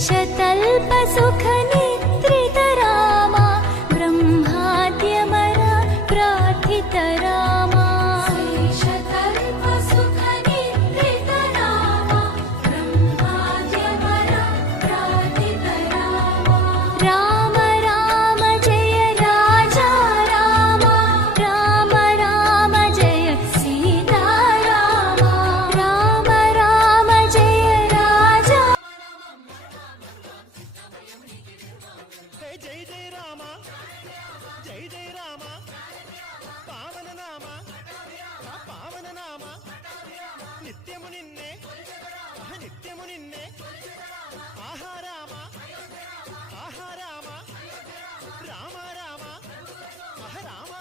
ಶತಲ್ಪ ಸುಖ ನಿದ್ರಿತ ರಾಮ ಬ್ರಹ್ಮಾದ್ಯಮರ ಪ್ರಾರ್ಥಿತ ರಾಮ ಶತಲ್ಪ ಸುಖ ನಿದ್ರಿತ ರಾಮ ಬ್ರಹ್ಮಾದ್ಯಮರ ಪ್ರಾರ್ಥಿತ ರಾಮ ರಾಮ ರಾಮ ಜಯ ರಾಜ ರಾಮ ರಾಮ ರಾಮ ಜಯ ಸೀತಾ ರಾಮ ರಾಮ ರಾಮ ಜಯ ರಾಜ జై జై రామ జై జై రామ పావన నామ పావన నామ నిత్యము నిన్నే నిత్యము నిన్నే ఆహారామ ఆహారామ రామ రామ రామ